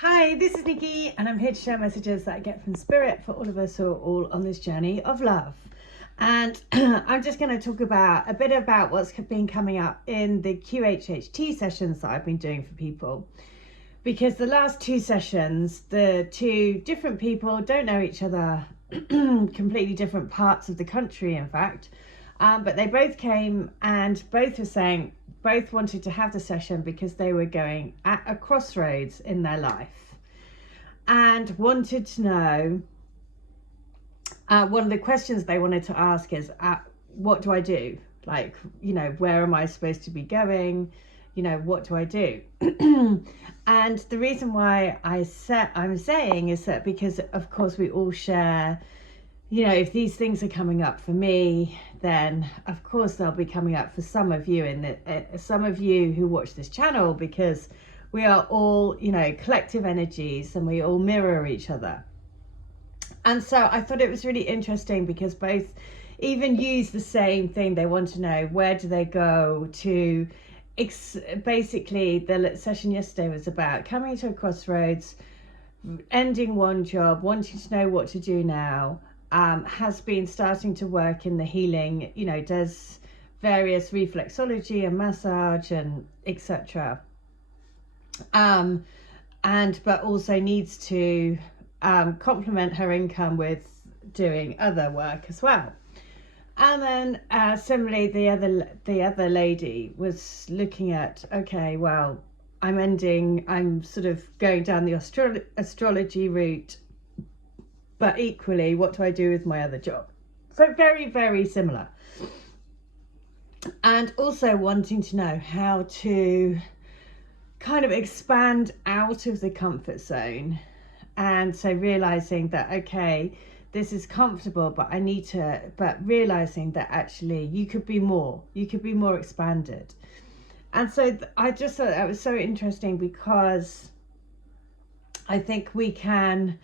Hi, this is Nicky, and I'm here to share messages that I get from Spirit for all of us who are all on this journey of love. And I'm just going to talk about a bit about what's been coming up in the QHHT sessions that I've been doing for people. Because the last two sessions, the two different people don't know each other, completely different parts of the country, in fact. But they both came and both were saying, both wanted to have the session because they were going at a crossroads in their life and wanted to know, one of the questions they wanted to ask is, what do I do? Like, where am I supposed to be going? What do I do? And the reason why I'm saying is that because, of course, we all share, if these things are coming up for me, then of course they'll be coming up for some of you some of you who watch this channel, because we are all, collective energies and we all mirror each other. And so I thought it was really interesting because both even use the same thing. They want to know, where do they go to? Basically, the session yesterday was about coming to a crossroads, ending one job, wanting to know what to do now. Has been starting to work in the healing, does various reflexology and massage and etc. But also needs to complement her income with doing other work as well. And then similarly, the other lady was looking at, okay, well, I'm sort of going down the astrology route, but equally, what do I do with my other job? So very, very similar. And also wanting to know how to kind of expand out of the comfort zone. And so realizing that, okay, this is comfortable, but realizing that actually you could be more expanded. And so I just thought that was so interesting, because I think we can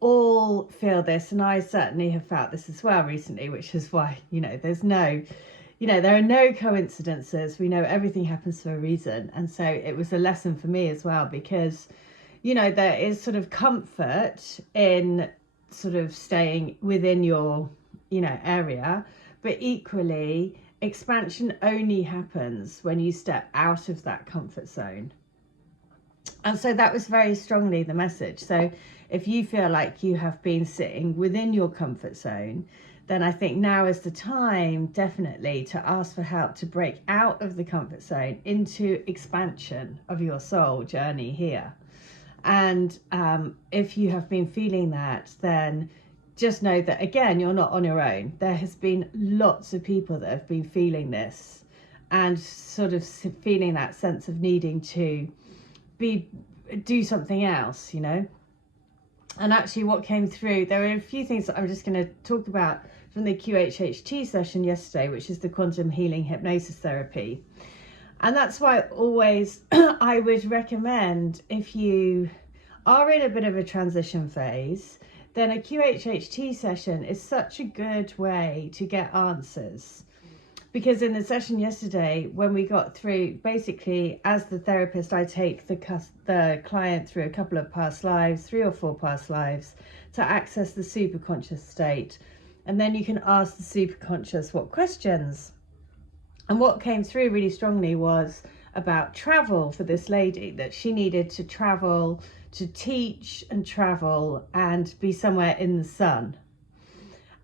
all feel this, and I certainly have felt this as well recently, which is why, there are no coincidences. We know everything happens for a reason. And so it was a lesson for me as well, because, there is sort of comfort in sort of staying within your, area, but equally expansion only happens when you step out of that comfort zone. And so that was very strongly the message. So if you feel like you have been sitting within your comfort zone, then I think now is the time definitely to ask for help to break out of the comfort zone into expansion of your soul journey here. And if you have been feeling that, then just know that, again, you're not on your own. There has been lots of people that have been feeling this and sort of feeling that sense of needing to do something else, And actually what came through, there were a few things that I'm just going to talk about from the QHHT session yesterday, which is the quantum healing hypnosis therapy. And that's why always I would recommend, if you are in a bit of a transition phase, then a QHHT session is such a good way to get answers. Because in the session yesterday, when we got through, basically, as the therapist, I take the client through a couple of past lives, 3 or 4 past lives, to access the superconscious state. And then you can ask the superconscious what questions. And what came through really strongly was about travel for this lady, that she needed to travel, to teach and travel and be somewhere in the sun.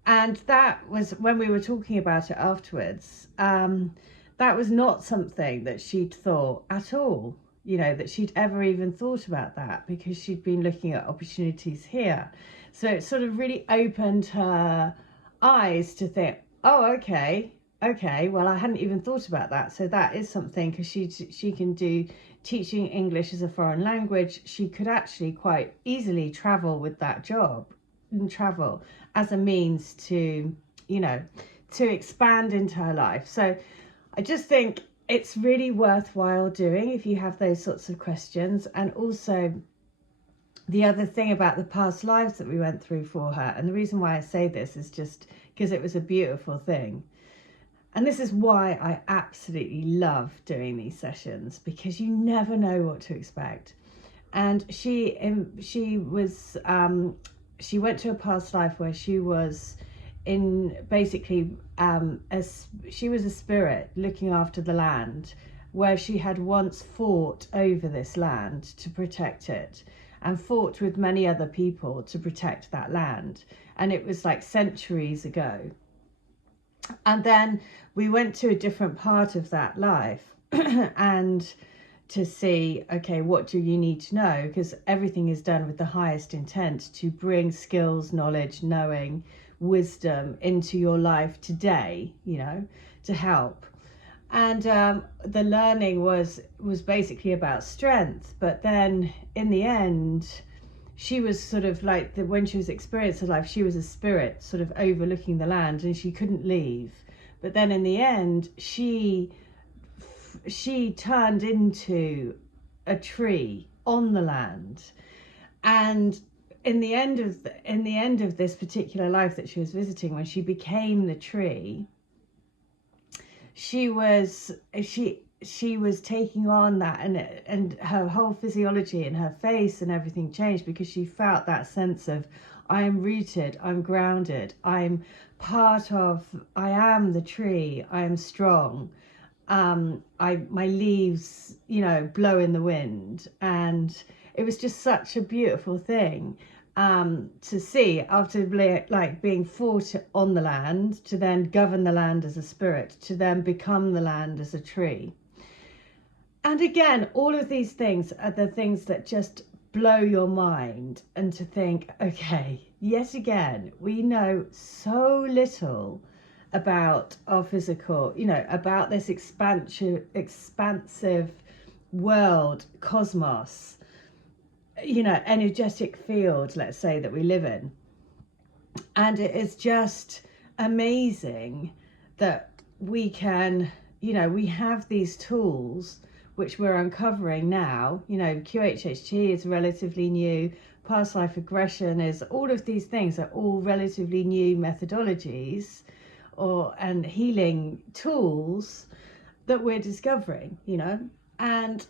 And that was, when we were talking about it afterwards, that was not something that she'd thought at all, that she'd ever even thought about that, because she'd been looking at opportunities here. So it sort of really opened her eyes to think, oh, okay, well, I hadn't even thought about that. So that is something, because she can do teaching English as a foreign language. She could actually quite easily travel with that job, and travel as a means to, to expand into her life. So I just think it's really worthwhile doing if you have those sorts of questions. And also the other thing about the past lives that we went through for her, and the reason why I say this is just because it was a beautiful thing. And this is why I absolutely love doing these sessions, because you never know what to expect. And she was she went to a past life where she was in basically she was a spirit looking after the land, where she had once fought over this land to protect it, and fought with many other people to protect that land. And it was like centuries ago. And then we went to a different part of that life and to see, okay, what do you need to know? Because everything is done with the highest intent to bring skills, knowledge, knowing, wisdom into your life today, you know, to help. And the learning was basically about strength. But then in the end, she was sort of like, when she was experiencing life, she was a spirit sort of overlooking the land, and she couldn't leave. But then in the end, she turned into a tree on the land. And in the end of this particular life that she was visiting, when she became the tree, she was taking on that, and her whole physiology and her face and everything changed, because she felt that sense of, I am rooted, I'm grounded, I am the tree, I am strong. My leaves, you know, blow in the wind. And it was just such a beautiful thing to see, after like being fought on the land, to then govern the land as a spirit, to then become the land as a tree. And again, all of these things are the things that just blow your mind, and to think, okay, yet again, we know so little about our physical, you know, about this expansive world, cosmos, you know, energetic field, let's say, that we live in. And it is just amazing that we can, you know, we have these tools which we're uncovering now. You know, QHHT is relatively new, past life regression is, all of these things are all relatively new methodologies and healing tools that we're discovering, you know. And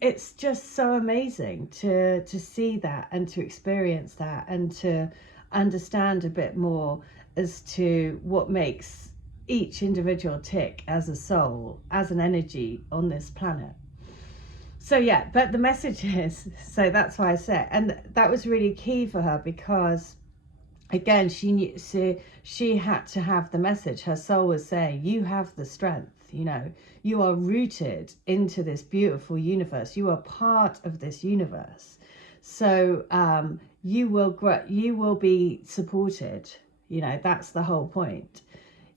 it's just so amazing to see that, and to experience that, and to understand a bit more as to what makes each individual tick as a soul, as an energy on this planet. So yeah, but the message is, so that's why I said, and that was really key for her, because again, she had to have the message. Her soul was saying, you have the strength, you know, you are rooted into this beautiful universe, you are part of this universe. So you will be supported, you know, that's the whole point.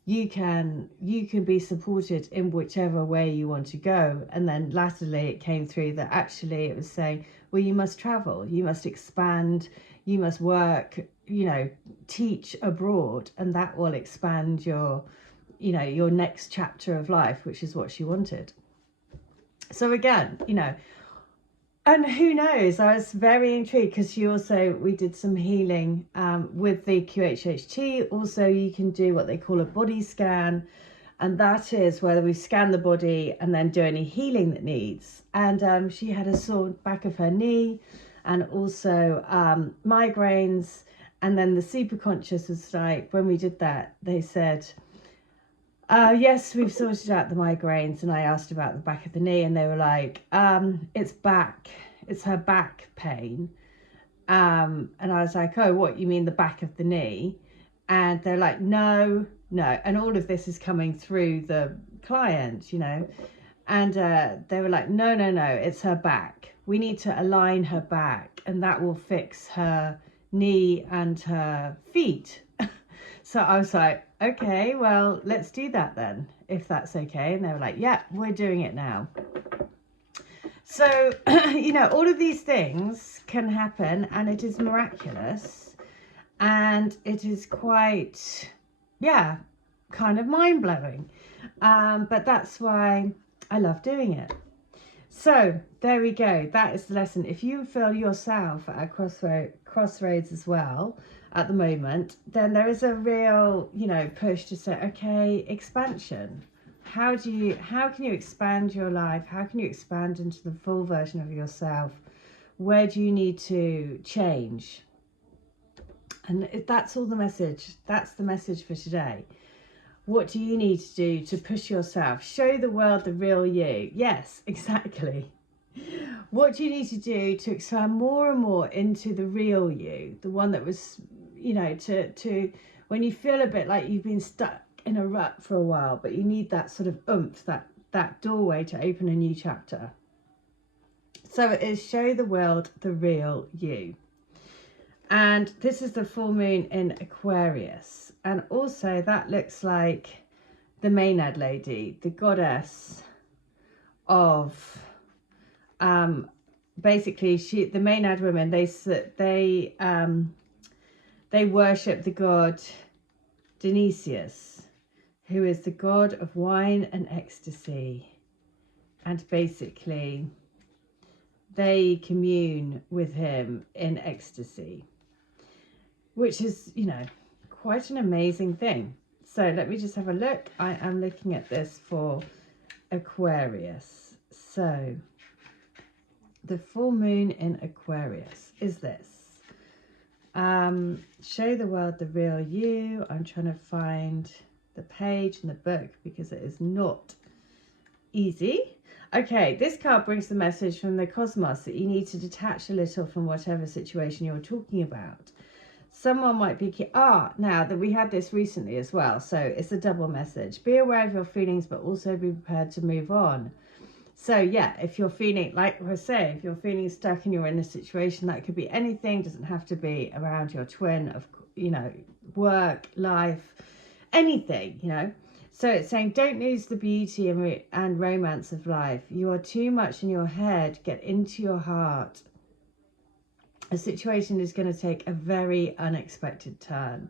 You can be supported in whichever way you want to go. And then latterly it came through that actually it was saying, well, you must travel, you must expand, you must work, you know, teach abroad, and that will expand your, you know, your next chapter of life, which is what she wanted. So again, you know, and who knows, I was very intrigued, because we did some healing with the QHHT. Also, you can do what they call a body scan, and that is where we scan the body and then do any healing that needs. And she had a sore back of her knee, and also migraines. And then the super conscious was like, when we did that, they said, yes, we've sorted out the migraines. And I asked about the back of the knee, and they were like, it's her back pain. And I was like, oh, what, you mean the back of the knee? And they're like, no. And all of this is coming through the client, you know. And they were like, no, it's her back. We need to align her back, and that will fix her knee and her feet. So I was like, okay, well, let's do that then, if that's okay. And they were like, yeah, we're doing it now. So, you know, all of these things can happen, and it is miraculous, and it is quite, yeah, kind of mind-blowing. But that's why I love doing it. So there we go. That is the lesson. If you feel yourself at a crossroads as well at the moment, then there is a real, you know, push to say, okay, expansion. How can you expand your life? How can you expand into the full version of yourself Where do you need to change? And that's all the message. That's the message for today. What do you need to do to push yourself? Show the world the real you. Yes, exactly. What do you need to do to expand more and more into the real you? The one that was, you know, to when you feel a bit like you've been stuck in a rut for a while, but you need that sort of oomph, that doorway to open a new chapter. So it is show the world the real you. And this is the full moon in Aquarius. And also that looks like the Maenad lady, the goddess of, basically the Maenad women, they worship the god Dionysius, who is the god of wine and ecstasy. And basically they commune with him in ecstasy, which is, you know, quite an amazing thing. So let me just have a look. I am looking at this for Aquarius. So the full moon in Aquarius is this. Show the world the real you. I'm trying to find the page in the book because it is not easy. Okay, this card brings the message from the cosmos that you need to detach a little from whatever situation you're talking about. Someone might be, now that we had this recently as well, so it's a double message. Be aware of your feelings, but also be prepared to move on. So yeah, if you're feeling, like I was saying, if you're feeling stuck and you're in a situation, that could be anything, doesn't have to be around your twin, of, you know, work, life, anything, you know. So it's saying don't lose the beauty and romance of life. You are too much in your head. Get into your heart. A situation is going to take a very unexpected turn.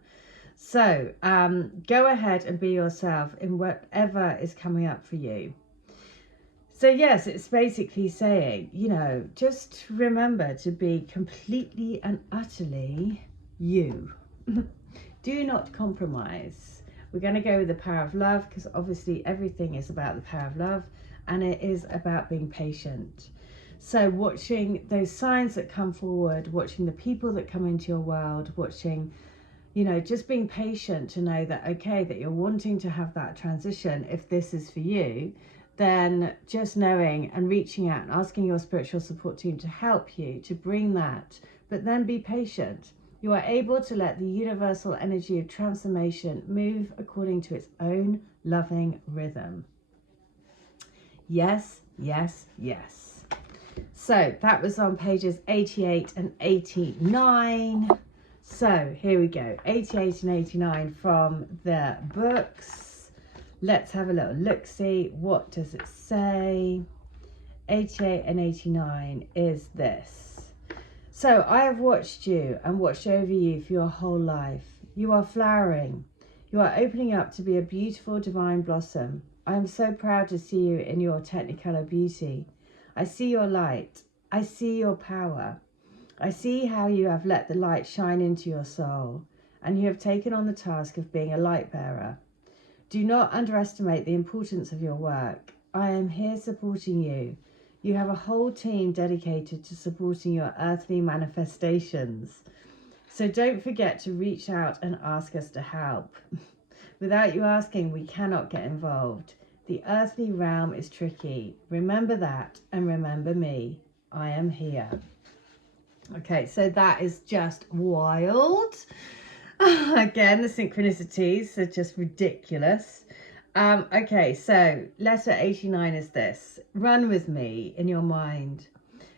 So go ahead and be yourself in whatever is coming up for you. So yes, it's basically saying, you know, just remember to be completely and utterly you. Do not compromise. We're going to go with the power of love, because obviously everything is about the power of love, and it is about being patient. So watching those signs that come forward, watching the people that come into your world, watching, you know, just being patient to know that, okay, that you're wanting to have that transition. If this is for you, then just knowing and reaching out and asking your spiritual support team to help you to bring that, but then be patient. You are able to let the universal energy of transformation move according to its own loving rhythm. Yes, yes, yes. So that was on pages 88 and 89. So here we go, 88 and 89 from the books. Let's have a little look-see. What does it say? 88 and 89 is this. So I have watched you and watched over you for your whole life. You are flowering. You are opening up to be a beautiful divine blossom. I am so proud to see you in your technicolor beauty. I see your light. I see your power. I see how you have let the light shine into your soul, and you have taken on the task of being a light bearer. Do not underestimate the importance of your work. I am here supporting you. You have a whole team dedicated to supporting your earthly manifestations. So don't forget to reach out and ask us to help. Without you asking, we cannot get involved. The earthly realm is tricky. Remember that, and remember me. I am here. Okay, so that is just wild. Again, the synchronicities are just ridiculous. Okay, so letter 89 is this. Run with me in your mind.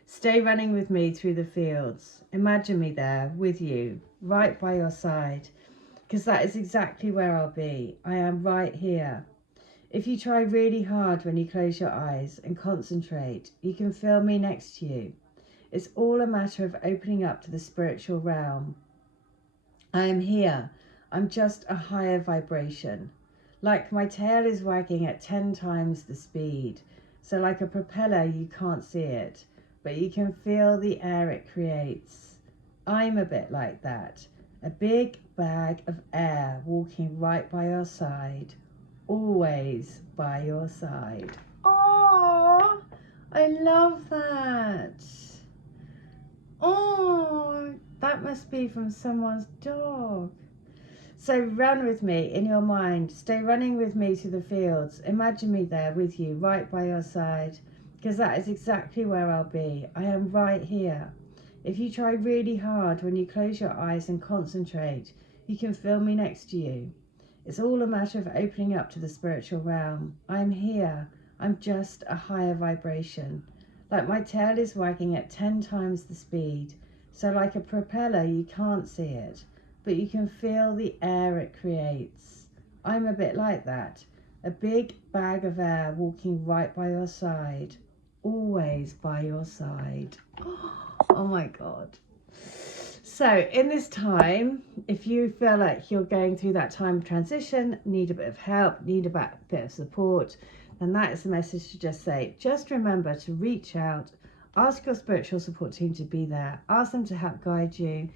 Stay running with me through the fields. Imagine me there with you, right by your side, because that is exactly where I'll be. I am right here. If you try really hard when you close your eyes and concentrate, you can feel me next to you. It's all a matter of opening up to the spiritual realm. I am here. I'm just a higher vibration. Like my tail is wagging at 10 times the speed. So like a propeller, you can't see it, but you can feel the air it creates. I'm a bit like that. A big bag of air walking right by your side. Always by your side. Oh, I love that. must be from someone's dog. So run with me in your mind. Stay running with me to the fields. Imagine me there with you, right by your side, because that is exactly where I'll be. I am right here. If you try really hard, when you close your eyes and concentrate, you can feel me next to you. It's all a matter of opening up to the spiritual realm. I'm here. I'm just a higher vibration. Like my tail is wagging at 10 times the speed. So like a propeller, you can't see it, but you can feel the air it creates. I'm a bit like that. A big bag of air walking right by your side. Always by your side. Oh my God. So in this time, if you feel like you're going through that time of transition, need a bit of help, need a bit of support, then that is the message to just say, just remember to reach out, ask your spiritual support team to be there, ask them to help guide you.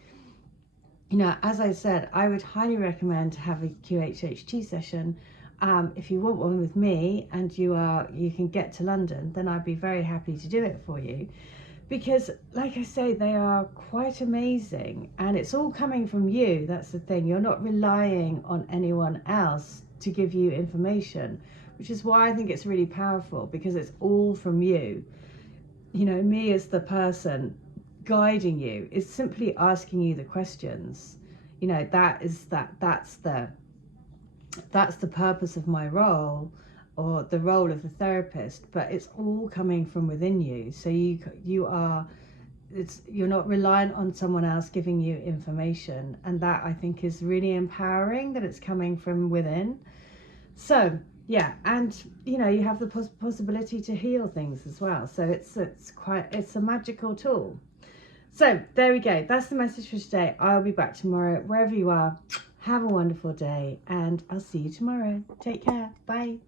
You know, as I said, I would highly recommend to have a QHHT session. If you want one with me and you can get to London, then I'd be very happy to do it for you. Because, like I say, they are quite amazing, and it's all coming from you. That's the thing. You're not relying on anyone else to give you information, which is why I think it's really powerful, because it's all from you. You know, me as the person guiding you is simply asking you the questions. You know, that's the purpose of my role, or the role of the therapist, but it's all coming from within you. So you're not reliant on someone else giving you information, and that I think is really empowering, that it's coming from within. So yeah, and you know, you have the possibility to heal things as well. So it's a magical tool. So there we go. That's the message for today. I'll be back tomorrow. Wherever you are, have a wonderful day, and I'll see you tomorrow. Take care. Bye.